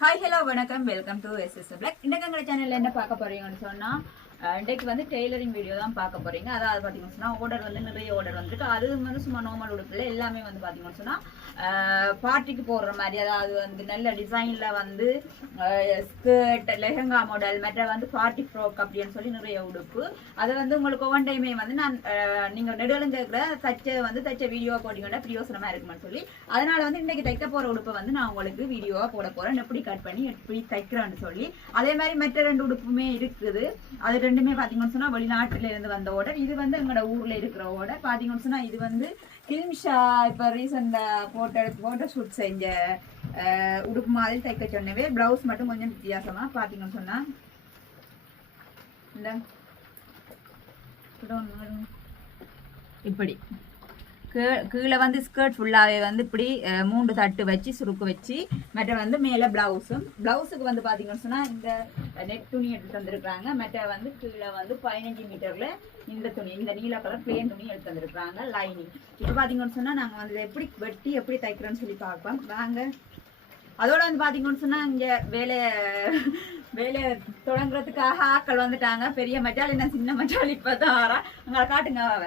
Hi hello வணக்கம். Welcome to SS blog இன்னைக்கு எங்கள் சேனலில் என்ன பார்க்க போறீங்கன்னு சொன்னால் இன்றைக்கு வந்து டெய்லரிங் வீடியோ தான் பார்க்க போறீங்க. அதாவது பார்த்தீங்கன்னு சொன்னால் ஆர்டர் வந்து நிறைய ஆர்டர் வந்துருக்கு. அது வந்து சும்மா நார்மல் உடுப்பில் எல்லாமே வந்து பார்த்தீங்கன்னு சொன்னால் பார்ட்டிக்கு போடுற மாதிரி அதாவது வந்து நல்ல டிசைனில் வந்து ஸ்கர்ட் லெஹங்கா மாடல் மற்ற வந்து பார்ட்டி ஃப்ராக் அப்படின்னு சொல்லி நிறைய உடுப்பு. அதை வந்து உங்களுக்கு ஒவ்வொன் டைமே வந்து நான் நீங்கள் நீங்க கேட்குற தச்ச வந்து தச்ச வீடியோவா போட்டீங்கன்னா பிரியோசனமா இருக்குமான்னு சொல்லி. அதனால வந்து இன்னைக்கு தைக்க போற உடுப்பை வந்து நான் உங்களுக்கு வீடியோவா போட போறேன். எப்படி கட் பண்ணி எப்படி தைக்கிறேன்னு சொல்லி. அதே மாதிரி மற்ற ரெண்டு உடுப்புமே இருக்குது. அது ரெண்டுமே பாத்தீங்கன்னு சொன்னா வெளிநாட்டுல இருந்து வந்த ஓடர் இது வந்து எங்களோட ஊர்ல இருக்கிற ஓடர் பாத்தீங்கன்னு சொன்னா இது வந்து கில்மிஷா இப்ப ரீசெண்டா போட்டோ போட்டோ ஷூட் செஞ்ச உடுப்பு மாதிரி தைக்க சொன்னவே பிளவுஸ் மட்டும் கொஞ்சம் வித்தியாசமா பாத்தீங்கன்னு சொன்னா. இந்த. இப்படி. கீழே வந்து ஸ்கர்ட் ஃபுல்லாகவே வந்து இப்படி மூண்டு மூன்று தட்டு வச்சு சுருக்கு வச்சு மற்ற வந்து மேலே ப்ளவுஸும் ப்ளவுஸுக்கு வந்து பார்த்தீங்கன்னு சொன்னால் இந்த நெட் துணி எடுத்து வந்திருக்காங்க மற்ற வந்து கீழே வந்து பதினஞ்சு மீட்டரில் இந்த துணி இந்த நீல கலர் பிளேன் துணி எடுத்து வந்திருக்காங்க லைனிங் இப்போ பார்த்தீங்கன்னு சொன்னால் நாங்கள் வந்து இதை எப்படி வெட்டி எப்படி தைக்கிறோன்னு சொல்லி பார்ப்போம். வாங்க. அதோட வந்து பார்த்தீங்கன்னு சொன்னால் இங்கே வேலையை வேலையை தொடங்குறதுக்காக ஆக்கள் வந்துட்டாங்க. பெரிய மச்சாள் என்ன சின்ன மச்சால் இப்போ தான் வரா அங்க காட்டுங்க அவ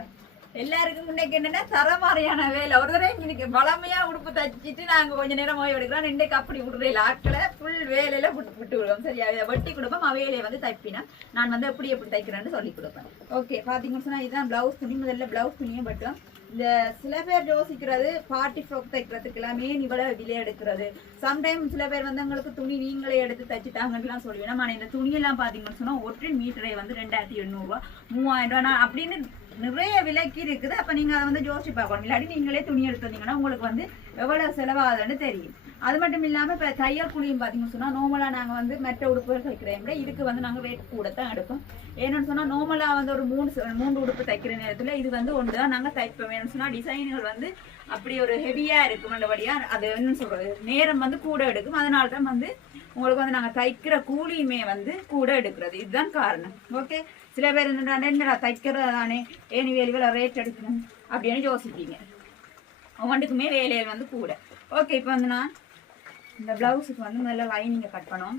எல்லாருக்கும் இன்னைக்கு என்னன்னா தரமாறையான வேலை. ஒரு தடவை இன்னைக்கு வளமையா உடுப்பு தச்சிட்டு நாங்க கொஞ்ச நேரம் ஓய்வு எடுக்கிறோம். இன்னைக்கு அப்படி விடுறேன் ஆட்களை ஃபுல் வேலையில விட்டு விட்டு விடுவோம். சரியா? இதை வெட்டி கொடுப்போம். அவையிலே வந்து தைப்பினா நான் வந்து எப்படி எப்படி தைக்கிறேன்னு சொல்லி கொடுப்பேன். ஓகே பாத்தீங்கன்னு சொன்னா இதுதான் பிளவுஸ் துணி. முதல்ல பிளவுஸ் துணியும் பட்டும் இந்த சில பேர் யோசிக்கிறது பார்ட்டி ஃப்ராக் தைக்கிறதுக்கு எல்லாமே இவ்வளவு விலை எடுக்கிறது? சம்டைம் சில பேர் வந்து உங்களுக்கு துணி நீங்களே எடுத்து தச்சு தாங்கலாம் சொல்லுவேன் ஆனால் இந்த துணியெல்லாம் பார்த்தீங்கன்னு சொன்னால் ஒற்றை மீட்டரை வந்து ரெண்டாயிரத்தி எண்ணூறுரூவா மூவாயிரம் ரூபா நான் அப்படின்னு நிறைய விலைக்கு இருக்குது. அப்போ நீங்கள் அதை வந்து யோசிச்சு பார்க்கணும். இல்லாட்டி நீங்களே துணி எடுத்து வந்தீங்கன்னா உங்களுக்கு வந்து எவ்வளோ செலவாகுதுன்னு தெரியும். அது மட்டும் இல்லாமல் இப்போ தையல் கூலியும் பார்த்தீங்கன்னு சொன்னால் நார்மலாக நாங்கள் வந்து மற்ற உடுப்புகள் தைக்கிறேன் விட இதுக்கு வந்து நாங்கள் வெயிட் கூட தான் எடுப்போம் ஏன்னு சொன்னால் நார்மலாக வந்து ஒரு மூணு ச- மூன்று உடுப்பு தைக்கிற நேரத்தில் இது வந்து ஒன்று தான் நாங்கள் தைப்போம். ஏன்னு சொன்னால் டிசைன்கள் வந்து அப்படி ஒரு ஹெவியாக இருக்குமன்றபடியாக அது என்ன சொல்கிறது நேரம் வந்து கூட எடுக்கும். அதனால தான் வந்து உங்களுக்கு வந்து நாங்கள் தைக்கிற கூலியுமே வந்து கூட எடுக்கிறது. இதுதான் காரணம். ஓகே சில பேர் என்னடா என்னடா தைக்கிறது தானே ஏனி வேலை ரேட் எடுக்கணும்? அப்படின்னு யோசிப்பீங்க. ஒவ்வொன்றுக்குமே வேலையில் வந்து கூட. ஓகே இப்போ வந்து நான் இந்த ப்ளவுஸுக்கு வந்து முதல்ல லைனிங்கை கட் பண்ணோம்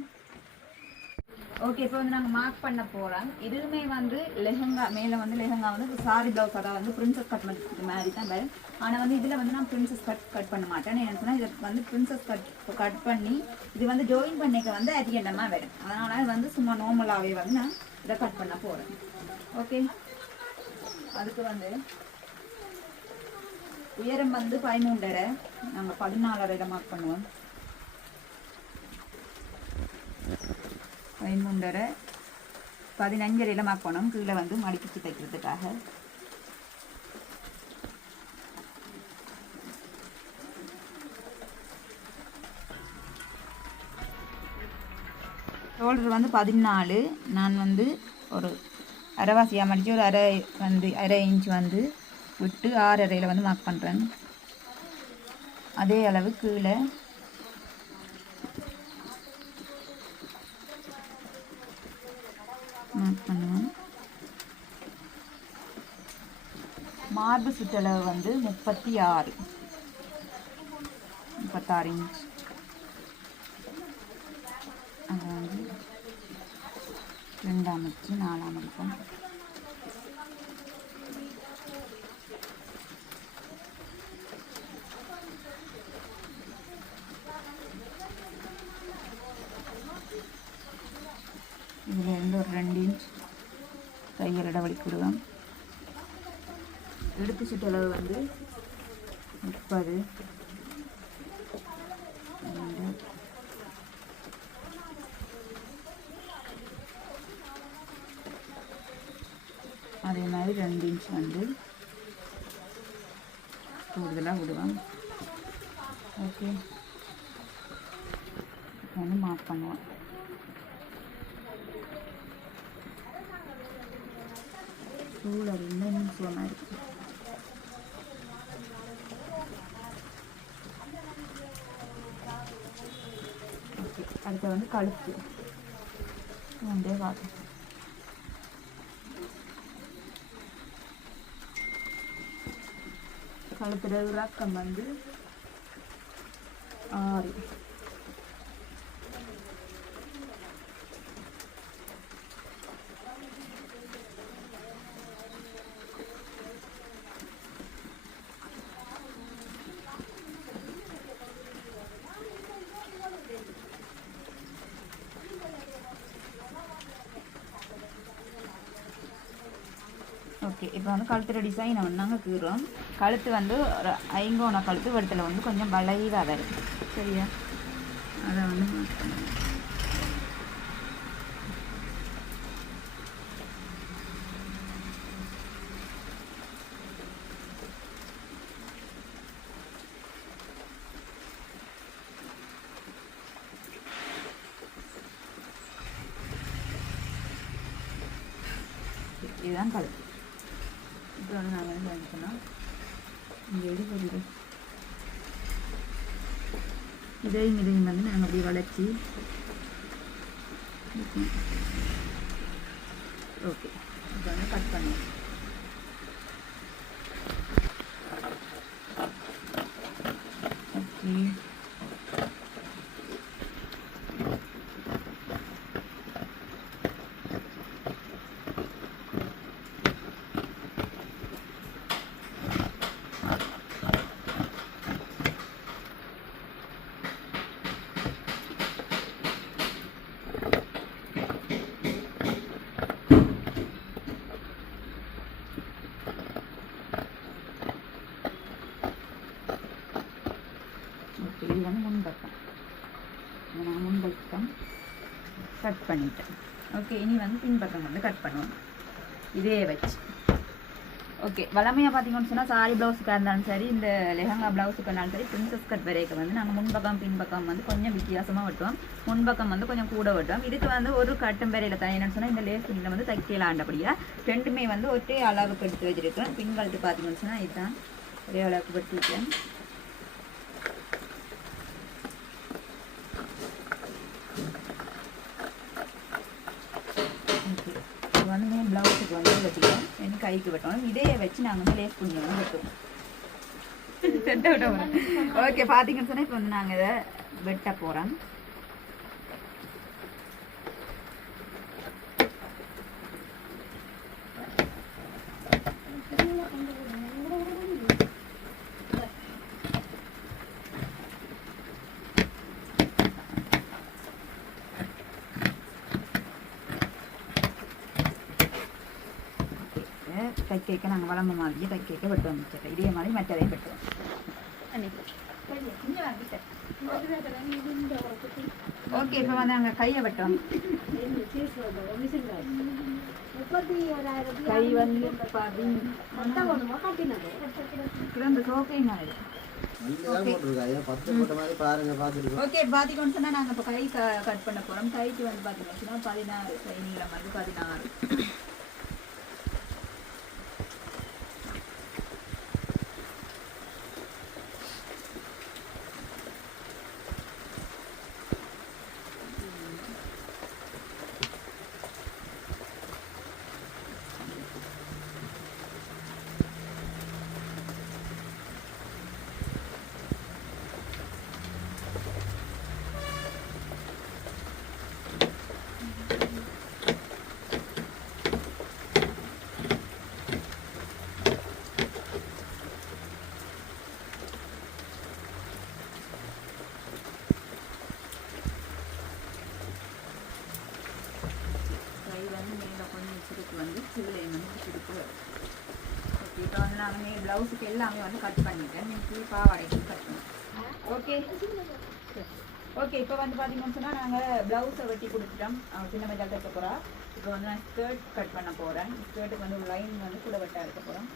ஓகே இப்போ வந்து நாங்கள் மார்க் பண்ண போகிறோம் இதுவுமே வந்து லெஹங்கா மேலே வந்து லெஹங்கா வந்து சாரி ப்ளவுஸ் அதாவது வந்து பிரின்சஸ் கட் பண்ணுறது மாதிரி தான் வரும். ஆனால் வந்து இதில் வந்து நான் பிரின்சஸ் கட் கட் பண்ண மாட்டேன். என்ன சொன்னால் இதை வந்து பிரின்சஸ் கட் கட் பண்ணி இது வந்து ஜாயின் பண்ணிக்க வந்து அதிகமாக வரும். அதனால் வந்து சும்மா நார்மலாகவே வந்து நான் இதை கட் பண்ண போகிறேன் ஓகே அதுக்கு வந்து உயரம் வந்து பதிமூன்றரை. நாங்கள் பதினாலரை மார்க் பண்ணுவோம். பதிமூன்றரை பதினஞ்சரையில் மார்க் கீழே வந்து மடிப்பிச்சு தைக்கிறதுக்காக. ஷோல்டர் வந்து பதினாலு. நான் வந்து ஒரு அரைவாசியாக மடித்து ஒரு அரை வந்து அரை இன்ச் வந்து விட்டு ஆறு அரையில் வந்து மார்க் பண்ணுறேன் அதே அளவு கீழே மார்க் பண்ணுவேன் மார்பு சுற்றளவு வந்து முப்பத்தி ஆறு. முப்பத்தாறு இன்ச் அது வந்து ரெண்டாம் அச்சு நாலாம் அடிப்போம் இதில் இருந்து ஒரு ரெண்டு இன்ச் தையல் இடைவெளி விடுவேன் எடுத்து சுற்றளவு வந்து முப்பது ரெண்டு அதே மாதிரி ரெண்டு இன்ச் வந்து கூடுதலாக விடுவேன் ஓகே. வந்து மார்க் பண்ணுவேன் சூழல் இன்னும் சுகமாக இருக்குது ஓகே. அடுத்து வந்து கழுத்து. ரெண்டே காட்டு கழுத்துல விளக்கம் வந்து ஆறு இப்போ வந்து கழுத்துல டிசைனை வந்து நாங்கள் கீறோம் கழுத்து வந்து ஒரு ஐங்கோன கழுத்து வெடுத்துல வந்து கொஞ்சம் வளைவாக வருது சரியா? அதை வந்து mark பண்ணணும். இதுதான் கழுத்து இப்போ வந்து நாங்கள் என்ன பண்ணிக்கணும் இங்கே எடுக்கிறது இதையும் இதையும் வந்து நாங்கள் அப்படியே வளர்ச்சி. ஓகே. இப்போ வந்து கட் பண்ணுவோம் ஓகே இது வந்து முன்பக்கம். இதை நான் முன்பக்கம் கட் பண்ணிட்டேன். ஓகே இனி வந்து பின்பக்கம் வந்து கட் பண்ணுவோம். இதே வச்சு. ஓகே வளமையாக பார்த்தீங்கன்னு சொன்னால் சாரி ப்ளவுஸுக்காக இருந்தாலும் சரி இந்த லெஹங்கா ப்ளவுஸுக்கு இருந்தாலும் சரி பிரின்சஸ் கட் வரைக்கும் வந்து நாங்கள் முன்பக்கம் பின்பக்கம் வந்து கொஞ்சம் வித்தியாசமாக வெட்டுவோம். முன்பக்கம் வந்து கொஞ்சம் கூட வெட்டுவோம். இதுக்கு வந்து ஒரு கட்டும் வரையில் தான் என்னன்னு சொன்னால் இந்த லேஸ் இதில் வந்து தைக்கல ஆண்டபடியாக ரெண்டுமே வந்து ஒரே அளவுக்கு எடுத்து வச்சிருக்கேன் பின்கழுத்து பார்த்தீங்கன்னு சொன்னால் இதுதான் ஒரே அளவுக்கு வெட்டிருக்கேன் இது வந்து மெயின் ப்ளவுஸுக்கு வந்து வெட்டிக்கிறோம் என் கைக்கு வெட்டணும் இதே வச்சு நாங்கள் வந்து லேஸ் பண்ணி வந்து வெட்டுவோம். ஓகே பார்த்தீங்கன்னு சொன்னால் இப்போ வந்து நாங்கள் இதை வெட்ட போகிறோம் கை கேட்க நாங்கள் வளம்ப மாதிரி கை கேட்க வெட்டு வந்துச்சிட்டோம் இதே மாதிரி மற்றதை வெட்டுவோம் ஓகே இப்போ வந்து நாங்கள் கையை வெட்டோம் கை வந்து இந்த பார்த்துருக்கோம் ஓகே பாத்தீங்கன்னு சொன்னா நாங்க இப்போ கை கட் பண்ண போறோம் கைக்கு வந்து பாத்தீங்கன்னு பதினாறு கை நீளம் வந்து பதினாறு கை வந்து மேலே கொஞ்சம் சுருக்கு வந்து சிவிலை வந்து சுருக்கு வரும் ஓகே வந்து நான் மே ப்ளவுஸுக்கு எல்லாமே வந்து கட் பண்ணிட்டேன். நீங்கள் பாவாடைக்கு கட் பண்ணுவேன் ஓகே ஓகே இப்போ வந்து பார்த்தீங்கன்னு சொன்னால் நாங்கள் ப்ளவுஸை வெட்டி கொடுத்துட்டோம். சின்ன மஜால் தைக்க போகிறா இப்போ வந்து நான் ஸ்கர்ட் கட் பண்ண போகிறேன் ஸ்கர்ட்டுக்கு வந்து ஒரு லைன் வந்து கூட வெட்டாக இருக்க போகிறோம்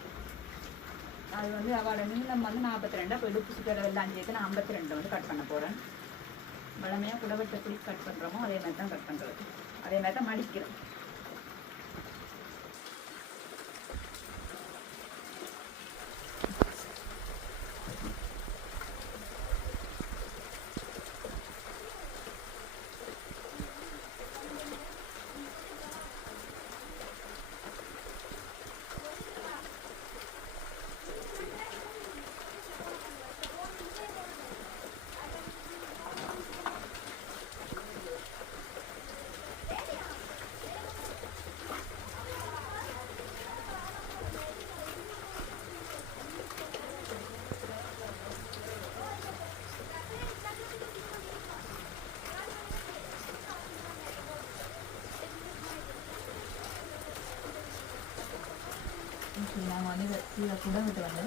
அது வந்து அவளோட நீளம் வந்து நாற்பத்தி ரெண்டு அப்போ இடுப்பு சுற்றளவு எல்லாம் சேர்த்து நான் ஐம்பத்தி ரெண்டு வந்து கட் பண்ண போகிறேன் வளமையாக குடவட்டை எப்படி கட் பண்ணுறோமோ அதே மாதிரி தான் கட் பண்ணுறது அதே மாதிரி தான் மடிக்கிறோம். நாங்கள் வந்து கீழே கூட விட்டு வந்து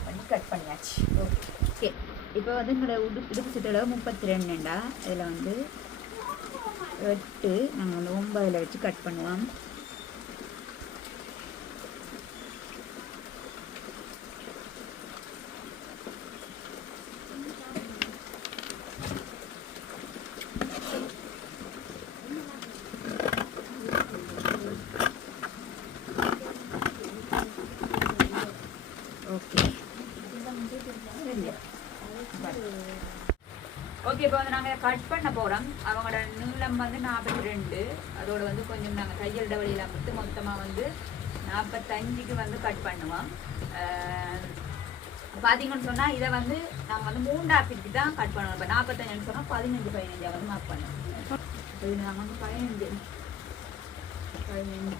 பண்ணி கட் பண்ணியாச்சு. ஓகே இப்போ வந்து என்னோட உடு உடுப்பு சட்டோட முப்பத்தி ரெண்டுண்டா இதில் வந்து எட்டு நாங்கள் வந்து ஒம்பதில் வச்சு கட் பண்ணுவோம் ஓகே ஓகே இப்போ வந்து நாங்கள் கட் பண்ண போகிறோம் அவங்களோட நீளம் வந்து நாற்பத்தி ரெண்டு அதோட வந்து கொஞ்சம் நாங்கள் தையல் டவலியில் மட்டும் மொத்தமாக வந்து நாற்பத்தஞ்சுக்கு வந்து கட் பண்ணுவோம். பார்த்தீங்கன்னு சொன்னால் இதை வந்து நாங்கள் வந்து மூண்டா பிரித்து தான் கட் பண்ணுவோம். இப்போ நாற்பத்தஞ்சுன்னு சொன்னால் பதினஞ்சு பதினஞ்சாக வந்து மார்க் பண்ணுவோம். இது நாங்கள் வந்து பதினஞ்சு பதினஞ்சு.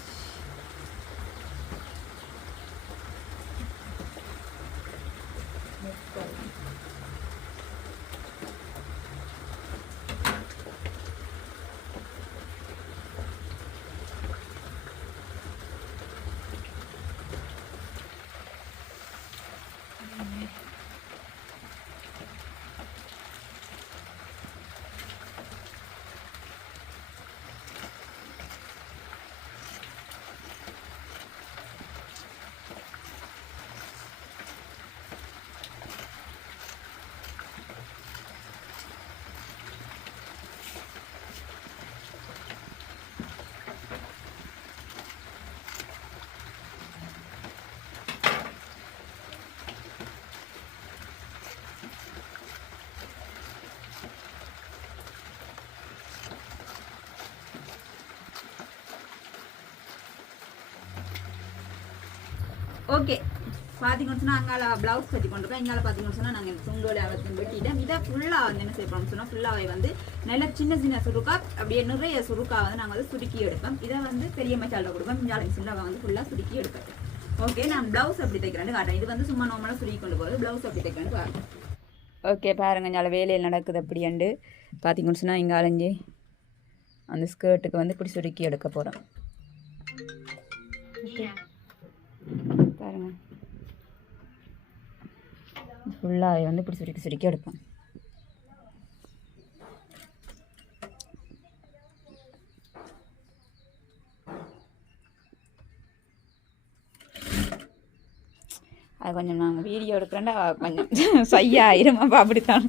ஓகே. பார்த்தீங்கன்னு சொன்னால் அங்கால ப்ளவுஸ் கட்டி கொண்டிருக்கோம் இங்கால பார்த்தீங்கன்னு சொன்னால் நாங்கள் இந்த சுங்கோல அவத்தையும் வெட்டிட்டோம். இதை ஃபுல்லாக வந்து என்ன செய்யப்போம் சொன்னால் ஃபுல்லாகவே வந்து நல்ல சின்ன சின்ன சுருக்கா அப்படியே நிறைய சுருக்கா வந்து நாங்கள் வந்து சுருக்கி எடுப்போம். இதை வந்து பெரிய மச்சாலில் கொடுப்போம். இஞ்சாலை மிஷினில் வந்து ஃபுல்லாக சுருக்கி எடுப்பேன் ஓகே நான் ப்ளவுஸ் அப்படி தைக்கிறேன்னு காட்டுறேன். இது வந்து சும்மா நார்மலாக சுருக்கி கொண்டு போகுது ப்ளவுஸ் அப்படி தைக்கிறேன்னு பாருங்க ஓகே பாருங்க ஞால வேலையில் நடக்குது அப்படியாண்டு பார்த்தீங்கன்னு சொன்னால் இங்கே அலைஞ்சி அந்த ஸ்கர்ட்டுக்கு வந்து இப்படி சுருக்கி எடுக்க போகிறோம் பாருங்கள் ஃபுல்லாக வந்து இப்படி சுருக்கி சுருக்கி எடுப்போம். அது கொஞ்சம் நாங்கள் வீடியோ எடுக்கிறேன்டா கொஞ்சம் சையாயிரும் அப்போ அப்படித்தான்.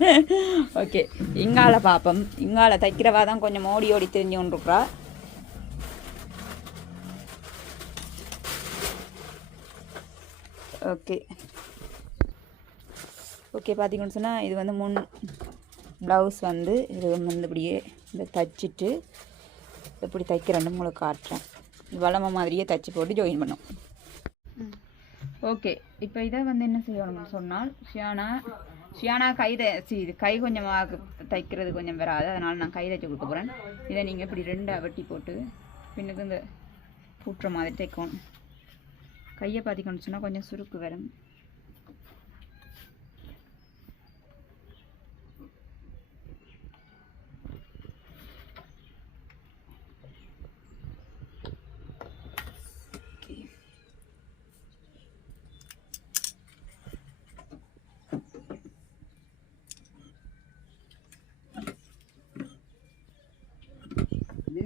ஓகே இங்கால பார்ப்போம் இங்கால தைக்கிறவா தான் கொஞ்சம் ஓடி ஓடி தெரிஞ்சு கொண்டிருக்கிறா. ஓகே. ஓகே பார்த்தீங்கன்னு சொன்னால் இது வந்து முன் ப்ளவுஸ் வந்து இது வந்து இப்படியே இந்த தச்சுட்டு எப்படி தைக்கிறேன்னு உங்களுக்கு காட்டுறேன் வளமை மாதிரியே தச்சு போட்டு ஜாயின் பண்ணோம். ஓகே இப்போ இதை வந்து என்ன செய்யணும்னு சொன்னால் ஷியானா ஷியானா கை தை சி இது கை கொஞ்சம் தைக்கிறது கொஞ்சம் வராது. அதனால் நான் கை தைச்சு கொடுக்க போகிறேன் இதை நீங்கள் இப்படி ரெண்டாக வெட்டி போட்டு பின்னுக்கு இந்த பூட்டுற மாதிரி தைக்கணும். கையை பார்த்திக்கணும்னு சொன்னால் கொஞ்சம் சுருக்கு வரும்.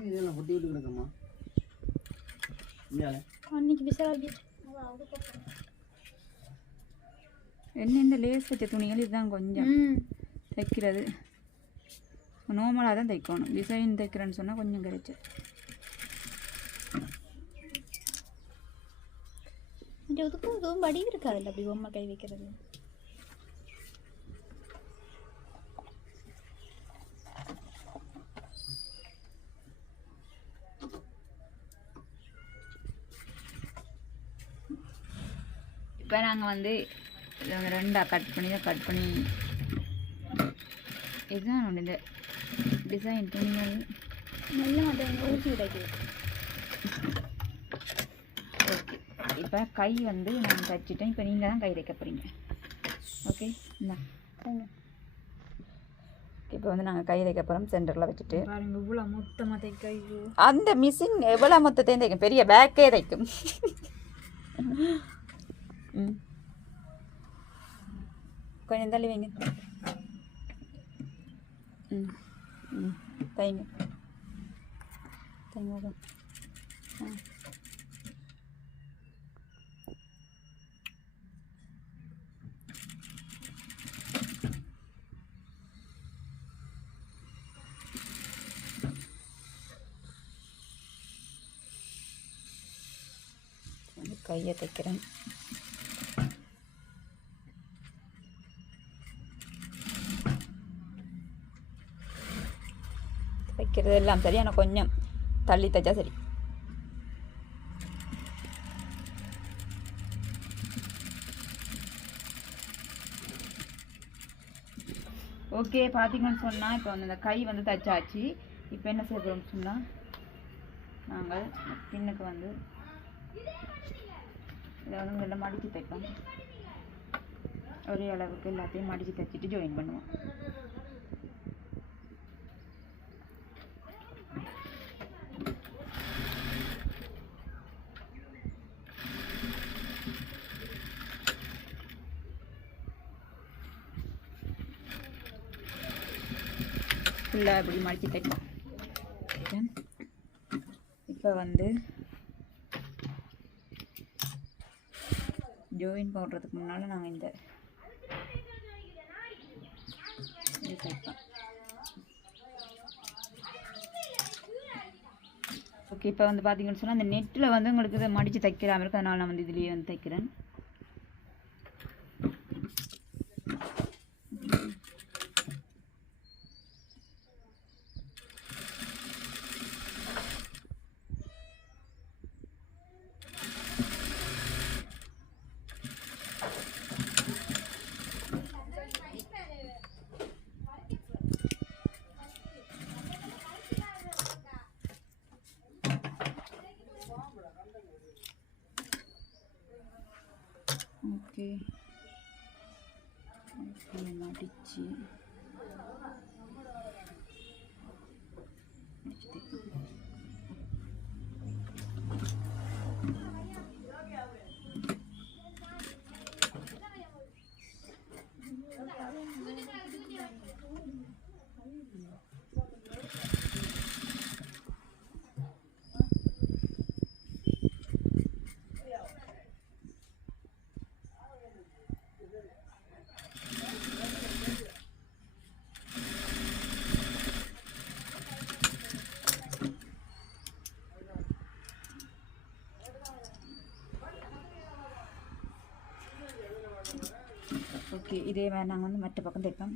இதெல்லாம் ஒட்டி விட்டு கிடக்கம்மா. இல்லையா அன்னைக்கு விசாரி என்ன இந்த லேஸ் வச்ச துணிகள் இதுதான் கொஞ்சம். தைக்கிறது. நார்மலாக தான் தைக்கணும். டிசைன் தைக்கிறேன்னு சொன்னால் கொஞ்சம் கிடைச்சு. இதுக்கும் இதுவும் வடி இருக்காதுல்ல அப்படி பொம்மை கை வைக்கிறது? இப்போ நாங்கள் வந்து ரெண்டாக கட் பண்ணி தான் கட் பண்ணி இதுதான் இந்த டிசைன் துணிகள். நல்ல மாட்டேன் ஊசி விடாது ஓகே இப்போ கை வந்து நான் தைச்சிட்டேன். இப்போ நீங்கள் தான் கை தைக்க போகிறீங்க ஓகே இந்தா. இப்போ வந்து நாங்கள் கை தைக்க போகிறோம் சென்டரில் வச்சுட்டு. இவ்வளோ மொத்தமாக தைக்க அந்த மிஷின் எவ்வளோ மொத்தத்தையும் தைக்கும்? பெரிய பேக்கே தைக்கும். ம் கொஞ்சம் தள்ளி வைங்க ம் ம் தைங்க தைங்க அதான். ஆ வந்து கையை தைக்கிறேன் தைக்கிறது எல்லாம் சரி ஆனால் கொஞ்சம் தள்ளி தைச்சா சரி ஓகே பார்த்தீங்கன்னு சொன்னால் இப்போ வந்து இந்த கை வந்து தைச்சாச்சு இப்போ என்ன செய்ய போகிறோம்னு சொன்னால் நாங்கள் பின்னுக்கு வந்து இதை வந்து நல்லா மடித்து தைப்போம் ஒரே அளவுக்கு எல்லாத்தையும் மடித்து தைச்சிட்டு ஜாயின் பண்ணுவோம் ஃபுல்லாக இப்படி மடித்து தைப்போம். இப்போ வந்து ஜோயின் போடுறதுக்கு முன்னால் நாங்கள் இந்த இது தைப்போம். ஓகே இப்போ வந்து பார்த்தீங்கன்னு சொன்னால் அந்த நெட்டில் வந்து உங்களுக்கு இதை மடித்து தைக்கிற மாதிரி இருக்கு. அதனால் நான் வந்து இதுலேயே வந்து தைக்கிறேன் ஓகே ஓகே மடிச்சு மடிச்சு தைக்கணும். ஓகே இதே மாதிரி நாங்கள் வந்து மற்ற பக்கம் தைப்போம்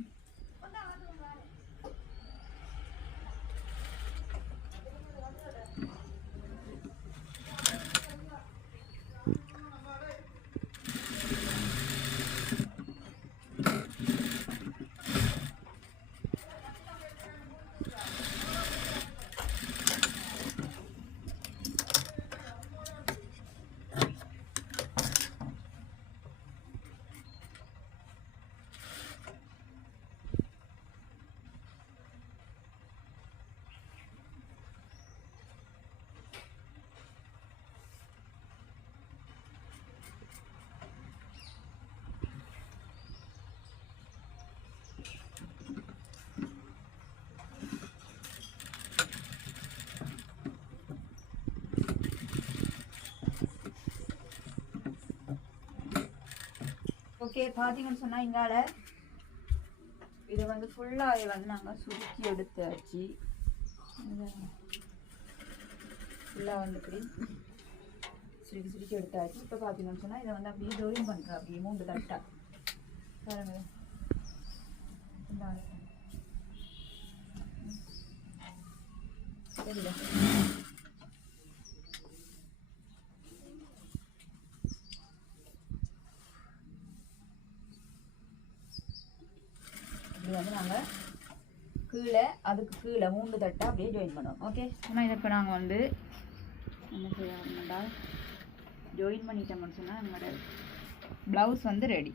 ஓகே பார்த்தீங்கன்னு சொன்னால் இங்கால இதை வந்து ஃபுல்லாக வந்து நாங்கள் சுருக்கி எடுத்தாச்சு. ஃபுல்லாக வந்து இப்படி சுருக்கி சுருக்கி எடுத்தாச்சு. இப்போ பார்த்தீங்கன்னு சொன்னால் இதை வந்து அப்படியே ஜோயின் பண்ணுறோம் அப்படியே மூன்று தட்டா. பாருங்க. இந்தாங்க. சரிடா இப்படி வந்து நாங்கள் கீழே அதுக்கு கீழே மூன்று தட்டை அப்படியே ஜாயின் பண்ணுவோம். ஓகே ஆனால் இதை இப்போ நாங்கள் வந்து என்ன செய்ய ஜாயின் பண்ணிட்டோம்னு சொன்னால் நம்மளோட ப்ளவுஸ் வந்து ரெடி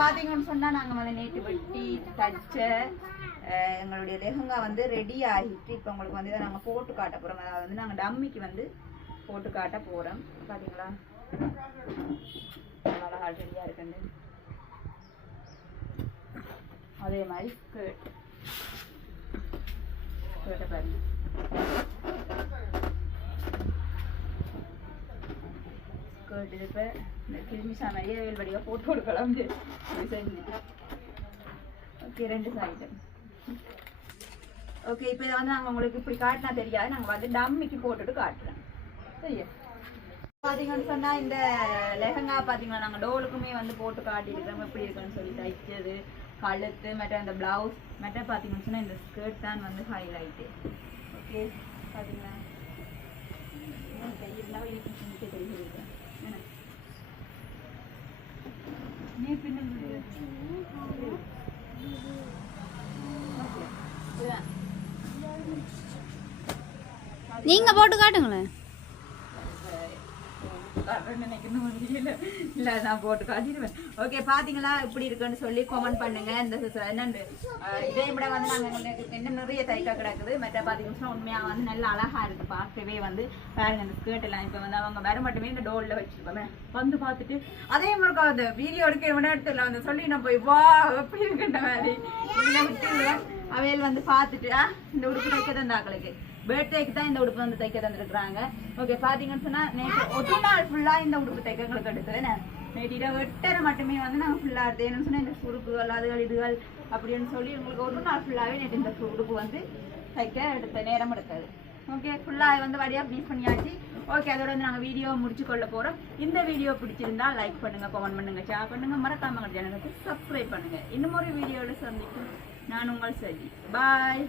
பாத்தீங்கன்னு சொன்னா நாங்க வந்து நேற்று வெட்டி தச்ச எங்களுடைய லெஹங்கா வந்து ரெடி ஆகிட்டு இப்போ உங்களுக்கு வந்து இதை நாங்க போட்டு காட்ட போறோம். அதாவது வந்து நாங்க டம்மிக்கு வந்து போட்டு காட்ட போறோம். பாத்தீங்களா? அழகா ரெடியா இருக்குன்னு. அதே மாதிரி ஸ்கர்ட் ஸ்கர்ட்டை பாருங்க. ஸ்கர்ட் இது இப்போ இந்த கிருமிஷா நிறைய வேல் வடிவாக போட்டு கொடுக்கலாம் ஓகே ரெண்டு சைடு ஓகே இப்போ இதை வந்து நாங்கள் உங்களுக்கு இப்படி காட்டினா தெரியாது. நாங்கள் வந்து டம்மிக்கு போட்டுட்டு காட்டுறோம். சரியா? பார்த்தீங்கன்னு சொன்னால் இந்த லெஹங்கா பார்த்தீங்கன்னா நாங்கள் டோலுக்குமே வந்து போட்டு காட்டிக்கிறோம் எப்படி இருக்குன்னு சொல்லி தைச்சது கழுத்து மற்ற அந்த ப்ளவுஸ் மற்ற பார்த்தீங்கன்னு சொன்னால் இந்த ஸ்கர்ட் தான் வந்து ஹைலைட்டு ஓகே பார்த்தீங்களா தெரியுது. நீங்கள் போட்டு காட்டுங்களேன். பின்ன நீங்க போட்டு நான் போட்டு காட்டிடுவேன் ஓகே பாத்தீங்களா? இப்படி இருக்குன்னு சொல்லி கமெண்ட் பண்ணுங்க. இந்த ச- என்னண்டு இதே விட வந்து நாங்க இன்னும் நிறைய தைக்க கிடக்குது. மற்ற பாத்தீங்கன்னா உண்மையாக வந்து நல்லா அழகா இருக்கு. பார்க்கவே வந்து பாருங்க இந்த ஸ்கர்ட் எல்லாம். இப்ப வந்து அவங்க வர மட்டுமே இந்த டோல்ல வச்சிருக்கோமே. வந்து பார்த்துட்டு அதே மாதிரி அந்த வீடியோ எடுக்க விட இடத்துல வந்து சொல்லி நான் போய் வா எப்படி இருக்குன்ற மாதிரி. இதுல விட்டுருவேன். அவையில் வந்து பார்த்துட்டு ஆ, இந்த உடுப்பு தைக்க தந்தாக்களுக்கு பர்த்டேக்கு தான் இந்த உடுப்பு வந்து தைக்க தந்துருக்குறாங்க. ஓகே பார்த்தீங்கன்னு சொன்னா நேற்று ஒரு நாள் ஃபுல்லாக இந்த உடுப்பு தைக்க எங்களுக்கு எடுத்தது நேற்று இரவு எட்டரை மட்டுமே வந்து நாங்கள் ஃபுல்லாக எடுத்தோம் என்னன்னு சொன்னால் இந்த சுருக்குகள் அதுகள் இதுகள் அப்படின்னு சொல்லி உங்களுக்கு ஒரு நாள் ஃபுல்லாகவே நேற்று இந்த உடுப்பு வந்து தைக்க எடுத்த நேரம் எடுத்தது. ஓகே ஃபுல்லாக வந்து வழியாக ப்ளீஸ் பண்ணியாச்சு. ஓகே அதோட வந்து நாங்கள் வீடியோ முடிச்சு கொள்ள போகிறோம் இந்த வீடியோ பிடிச்சிருந்தா லைக் பண்ணுங்க கமெண்ட் பண்ணுங்க ஷேர் பண்ணுங்க. மறக்காம சேனலுக்கு சப்ஸ்கிரைப் பண்ணுங்க. இன்னும் ஒரு வீடியோவில் சந்திக்கும். நான் உங்கள் செல்வி. பாய்